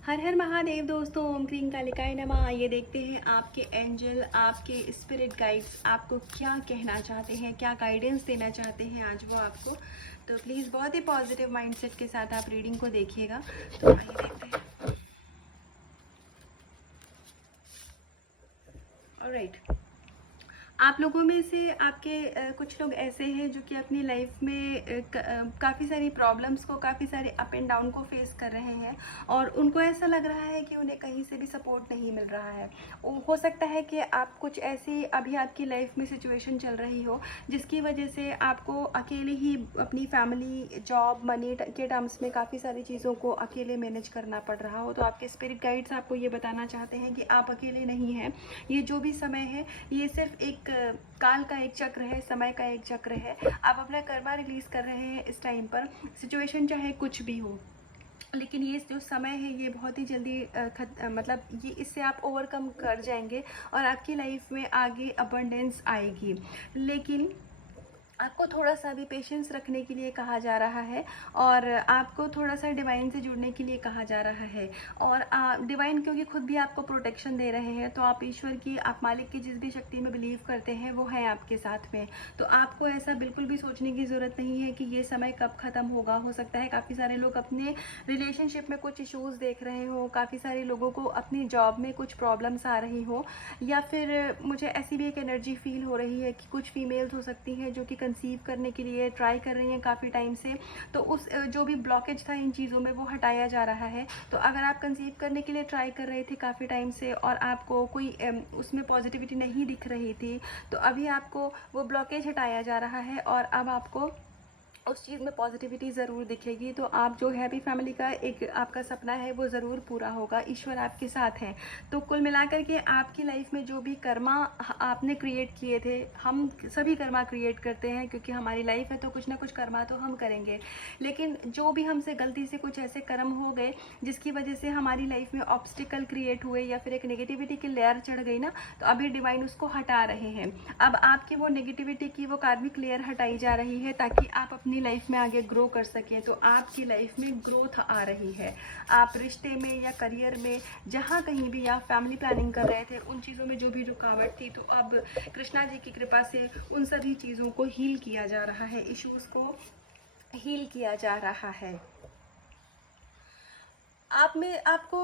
हर हर महादेव दोस्तों, ओम क्रीम कालिकाय नमः। आइए देखते हैं आपके एंजल, आपके स्पिरिट गाइड्स आपको क्या कहना चाहते हैं, क्या गाइडेंस देना चाहते हैं आज वो आपको। तो प्लीज़ बहुत ही पॉजिटिव माइंडसेट के साथ आप रीडिंग को देखिएगा। तो आइए देखते हैं। ऑलराइट, आप लोगों में से आपके कुछ लोग ऐसे हैं जो कि अपनी लाइफ में काफ़ी सारी प्रॉब्लम्स को, काफ़ी सारे अप एंड डाउन को फेस कर रहे हैं और उनको ऐसा लग रहा है कि उन्हें कहीं से भी सपोर्ट नहीं मिल रहा है। हो सकता है कि आप कुछ ऐसी अभी आपकी लाइफ में सिचुएशन चल रही हो जिसकी वजह से आपको अकेले ही अपनी फैमिली, जॉब, मनी के टर्म्स में काफ़ी सारी चीज़ों को अकेले मैनेज करना पड़ रहा हो। तो आपके स्पिरिट गाइड्स आपको ये बताना चाहते हैं कि आप अकेले नहीं हैं। ये जो भी समय है ये सिर्फ एक काल का एक चक्र है, समय का एक चक्र है। आप अपना कर्मा रिलीज कर रहे हैं इस टाइम पर, सिचुएशन चाहे कुछ भी हो, लेकिन ये जो समय है ये बहुत ही जल्दी मतलब ये इससे आप ओवरकम कर जाएंगे और आपकी लाइफ में आगे अबंडेंस आएगी। लेकिन आपको थोड़ा सा भी पेशेंस रखने के लिए कहा जा रहा है और आपको थोड़ा सा डिवाइन से जुड़ने के लिए कहा जा रहा है। और डिवाइन क्योंकि खुद भी आपको प्रोटेक्शन दे रहे हैं, तो आप ईश्वर की, आप मालिक की जिस भी शक्ति में बिलीव करते हैं वो है आपके साथ में। तो आपको ऐसा बिल्कुल भी सोचने की ज़रूरत नहीं है कि ये समय कब ख़त्म होगा। हो सकता है काफ़ी सारे लोग अपने रिलेशनशिप में कुछ इश्यूज़ देख रहे हो, काफ़ी सारे लोगों को अपनी जॉब में कुछ प्रॉब्लम्स आ रही हो, या फिर मुझे ऐसी भी एक एनर्जी फील हो रही है कि कुछ फीमेल्स हो सकती हैं जो कि कंसीव करने के लिए ट्राई कर रही हैं काफ़ी टाइम से। तो उस जो भी ब्लॉकेज था इन चीज़ों में वो हटाया जा रहा है। तो अगर आप कंसीव करने के लिए ट्राई कर रहे थे काफ़ी टाइम से और आपको कोई उसमें पॉजिटिविटी नहीं दिख रही थी, तो अभी आपको वो ब्लॉकेज हटाया जा रहा है और अब आपको उस चीज़ में पॉजिटिविटी ज़रूर दिखेगी। तो आप जो हैप्पी फैमिली का एक आपका सपना है वो ज़रूर पूरा होगा, ईश्वर आपके साथ हैं। तो कुल मिलाकर के आपकी लाइफ में जो भी कर्मा आपने क्रिएट किए थे, हम सभी कर्मा क्रिएट करते हैं क्योंकि हमारी लाइफ है तो कुछ ना कुछ कर्मा तो हम करेंगे। लेकिन जो भी हमसे गलती से कुछ ऐसे कर्म हो गए जिसकी वजह से हमारी लाइफ में ऑब्स्टिकल क्रिएट हुए या फिर एक नेगेटिविटी की लेयर चढ़ गई ना, तो अभी डिवाइन उसको हटा रहे हैं। अब आपकी वो नेगेटिविटी की वो कार्मिक लेयर हटाई जा रही है ताकि आप अपनी लाइफ में आगे ग्रो कर सकें। तो आपकी लाइफ में ग्रोथ आ रही है। आप रिश्ते में या करियर में जहाँ कहीं भी आप फैमिली प्लानिंग कर रहे थे, उन चीज़ों में जो भी रुकावट थी, तो अब कृष्णा जी की कृपा से उन सभी चीज़ों को हील किया जा रहा है, इश्यूज़ को हील किया जा रहा है। आप में आपको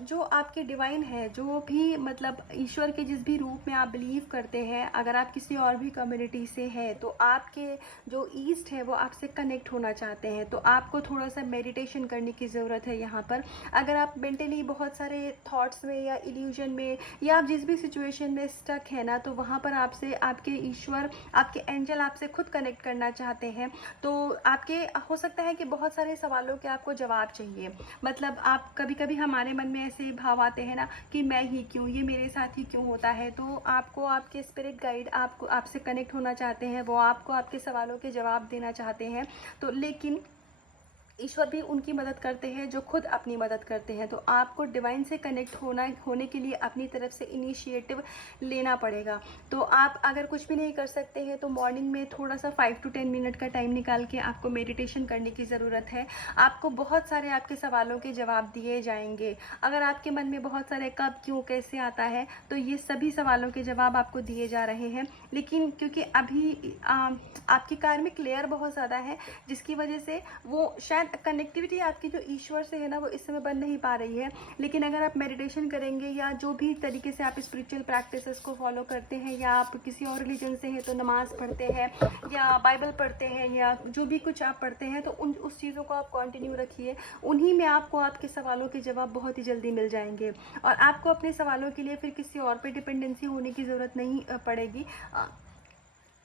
जो आपके डिवाइन है, जो भी मतलब ईश्वर के जिस भी रूप में आप बिलीव करते हैं, अगर आप किसी और भी कम्युनिटी से हैं तो आपके जो ईस्ट है वो आपसे कनेक्ट होना चाहते हैं। तो आपको थोड़ा सा मेडिटेशन करने की ज़रूरत है यहाँ पर। अगर आप मेंटली बहुत सारे थॉट्स में या इल्यूजन में या आप जिस भी सिचुएशन में स्टक है ना, तो वहाँ पर आपसे आपके ईश्वर, आपके एंजल आपसे खुद कनेक्ट करना चाहते हैं। तो आपके हो सकता है कि बहुत सारे सवालों के आपको जवाब चाहिए। मतलब आप कभी कभी हमारे मन में ऐसे भाव आते हैं ना कि मैं ही क्यों, ये मेरे साथ ही क्यों होता है। तो आपको आपके स्पिरिट गाइड आपको आपसे कनेक्ट होना चाहते हैं, वो आपको आपके सवालों के जवाब देना चाहते हैं। तो लेकिन ईश्वर भी उनकी मदद करते हैं जो खुद अपनी मदद करते हैं। तो आपको डिवाइन से कनेक्ट होने के लिए अपनी तरफ से इनिशिएटिव लेना पड़ेगा। तो आप अगर कुछ भी नहीं कर सकते हैं तो मॉर्निंग में थोड़ा सा 5 to 10 मिनट का टाइम निकाल के आपको मेडिटेशन करने की ज़रूरत है। आपको बहुत सारे आपके सवालों के जवाब दिए जाएंगे। अगर आपके मन में बहुत सारे कब, क्यों, कैसे आता है, तो ये सभी सवालों के जवाब आपको दिए जा रहे हैं। लेकिन क्योंकि अभी आपकी कार्मिक लेयर बहुत ज़्यादा है, जिसकी वजह से वो शायद कनेक्टिविटी आपकी जो ईश्वर से है ना वो इस समय बन नहीं पा रही है। लेकिन अगर आप मेडिटेशन करेंगे या जो भी तरीके से आप स्पिरिचुअल प्रैक्टिसेस को फॉलो करते हैं, या आप किसी और रिलीजन से हैं तो नमाज पढ़ते हैं या बाइबल पढ़ते हैं या जो भी कुछ आप पढ़ते हैं, तो उस चीज़ों को आप कंटिन्यू रखिए। उन्हीं में आपको आपके सवालों के जवाब बहुत ही जल्दी मिल जाएंगे और आपको अपने सवालों के लिए फिर किसी और पे डिपेंडेंसी होने की ज़रूरत नहीं पड़ेगी।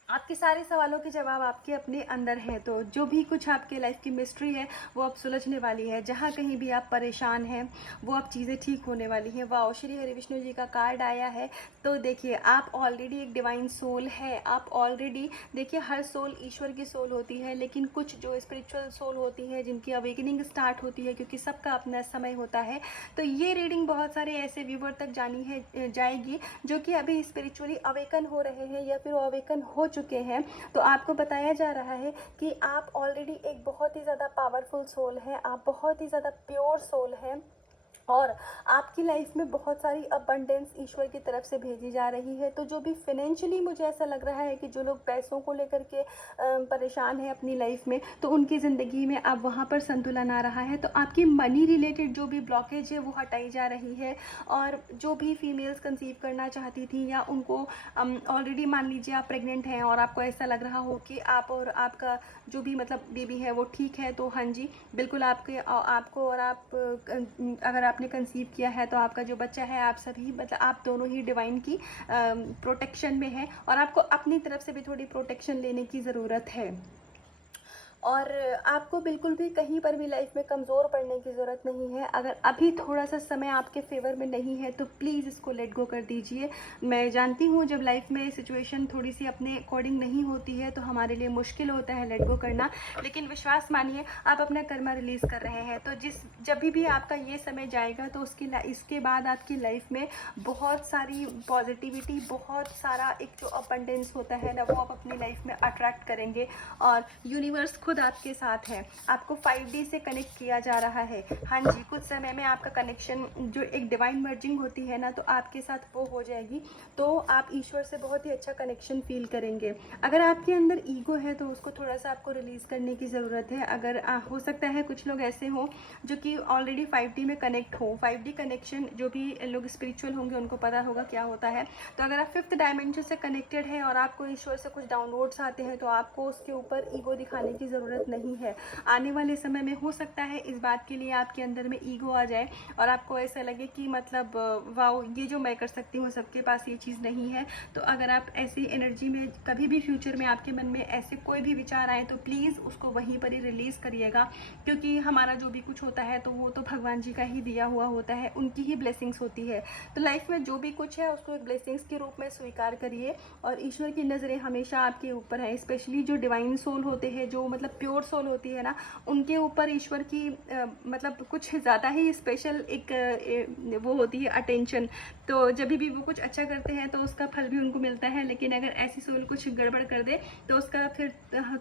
आपके सारे सवालों के जवाब आपके अपने अंदर हैं। तो जो भी कुछ आपके लाइफ की मिस्ट्री है वो अब सुलझने वाली है। जहाँ कहीं भी आप परेशान हैं वो अब चीज़ें ठीक होने वाली हैं। वाओ, श्री हरि विष्णु जी का कार्ड आया है। तो देखिए, आप ऑलरेडी एक डिवाइन सोल है। आप ऑलरेडी, देखिए, हर सोल ईश्वर की सोल होती है, लेकिन कुछ जो स्पिरिचुअल सोल होती है जिनकी अवेकनिंग स्टार्ट होती है, क्योंकि सबका अपना समय होता है। तो ये रीडिंग बहुत सारे ऐसे व्यूवर तक जाएगी जो कि अभी स्पिरिचुअली अवेकन हो रहे हैं या फिर अवेकन हो चुके हैं। तो आपको बताया जा रहा है कि आप ऑलरेडी एक बहुत ही ज़्यादा पावरफुल सोल है, आप बहुत ही ज़्यादा प्योर सोल है और आपकी लाइफ में बहुत सारी अबंडेंस ईश्वर की तरफ से भेजी जा रही है। तो जो भी फाइनेंशियली मुझे ऐसा लग रहा है कि जो लोग पैसों को लेकर के परेशान हैं अपनी लाइफ में, तो उनकी ज़िंदगी में अब वहाँ पर संतुलन आ रहा है। तो आपकी मनी रिलेटेड जो भी ब्लॉकेज है वो हटाई जा रही है। और जो भी फीमेल्स कंसीव करना चाहती थी या उनको ऑलरेडी मान लीजिए आप प्रेग्नेंट हैं और आपको ऐसा लग रहा हो कि आप और आपका जो भी मतलब बेबी है वो ठीक है, तो हाँ जी बिल्कुल आपको और आप अगर आपने कंसीव किया है तो आपका जो बच्चा है, आप सभी मतलब आप दोनों ही डिवाइन की प्रोटेक्शन में है और आपको अपनी तरफ से भी थोड़ी प्रोटेक्शन लेने की ज़रूरत है। और आपको बिल्कुल भी कहीं पर भी लाइफ में कमज़ोर पड़ने की ज़रूरत नहीं है। अगर अभी थोड़ा सा समय आपके फेवर में नहीं है तो प्लीज़ इसको लेट गो कर दीजिए। मैं जानती हूँ जब लाइफ में सिचुएशन थोड़ी सी अपने अकॉर्डिंग नहीं होती है तो हमारे लिए मुश्किल होता है लेट गो करना, लेकिन विश्वास मानिए आप अपना कर्मा रिलीज़ कर रहे हैं। तो जब भी आपका ये समय जाएगा तो इसके बाद आपकी लाइफ में बहुत सारी पॉजिटिविटी, बहुत सारा एक जो अबंडेंस होता है ना, वो आप अपनी लाइफ में अट्रैक्ट करेंगे। और यूनिवर्स खुद आपके साथ है, आपको 5D से कनेक्ट किया जा रहा है। हाँ जी, कुछ समय में आपका कनेक्शन जो एक डिवाइन मर्जिंग होती है ना, तो आपके साथ वो हो जाएगी। तो आप ईश्वर से बहुत ही अच्छा कनेक्शन फील करेंगे। अगर आपके अंदर ईगो है तो उसको थोड़ा सा आपको रिलीज़ करने की ज़रूरत है। अगर हो सकता है कुछ लोग ऐसे हों जो कि ऑलरेडी 5D में कनेक्ट हो। 5D कनेक्शन जो भी लोग स्पिरिचुअल होंगे उनको पता होगा क्या होता है। तो अगर आप 5th डायमेंशन से कनेक्टेड हैं और आपको ईश्वर से कुछ डाउनलोड्स आते हैं तो आपको उसके ऊपर ईगो दिखाने की ज़रूरत नहीं है। आने वाले समय में हो सकता है इस बात के लिए आपके अंदर में ईगो आ जाए और आपको ऐसा लगे कि मतलब वाओ, ये जो मैं कर सकती हूँ सबके पास ये चीज़ नहीं है। तो अगर आप ऐसी एनर्जी में कभी भी फ्यूचर में आपके मन में ऐसे कोई भी विचार आए तो प्लीज़ उसको वहीं पर ही रिलीज़ करिएगा, क्योंकि हमारा जो भी कुछ होता है तो वो तो भगवान जी का ही दिया हुआ होता है, उनकी ही ब्लेसिंग्स होती है। तो लाइफ में जो भी कुछ है उसको एक ब्लेसिंग्स के रूप में स्वीकार करिए और ईश्वर की नज़रें हमेशा आपके ऊपर है। स्पेशली जो डिवाइन सोल होते हैं, जो मतलब प्योर सोल होती है ना, उनके ऊपर ईश्वर की मतलब कुछ ज़्यादा ही स्पेशल एक वो होती है अटेंशन। तो जब भी वो कुछ अच्छा करते हैं तो उसका फल भी उनको मिलता है, लेकिन अगर ऐसी सोल कुछ गड़बड़ कर दे तो उसका फिर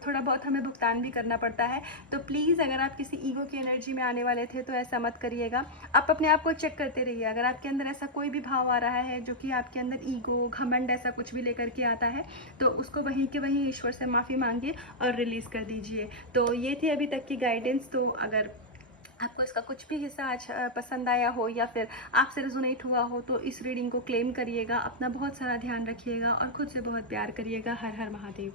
थोड़ा बहुत हमें भुगतान भी करना पड़ता है। तो प्लीज़ अगर आप किसी ईगो की एनर्जी में आने वाले थे तो ऐसा मत करिएगा। आप अपने आप को चेक करते रहिए। अगर आपके अंदर ऐसा कोई भी भाव आ रहा है जो कि आपके अंदर ईगो, घमंड ऐसा कुछ भी लेकर के आता है, तो उसको वहीं के वहीं ईश्वर से माफ़ी मांगिए और रिलीज़ कर दीजिए। तो ये थी अभी तक की गाइडेंस। तो अगर आपको इसका कुछ भी हिस्सा आज पसंद आया हो या फिर आपसे रेजोनेट हुआ हो तो इस रीडिंग को क्लेम करिएगा। अपना बहुत सारा ध्यान रखिएगा और खुद से बहुत प्यार करिएगा। हर हर महादेव।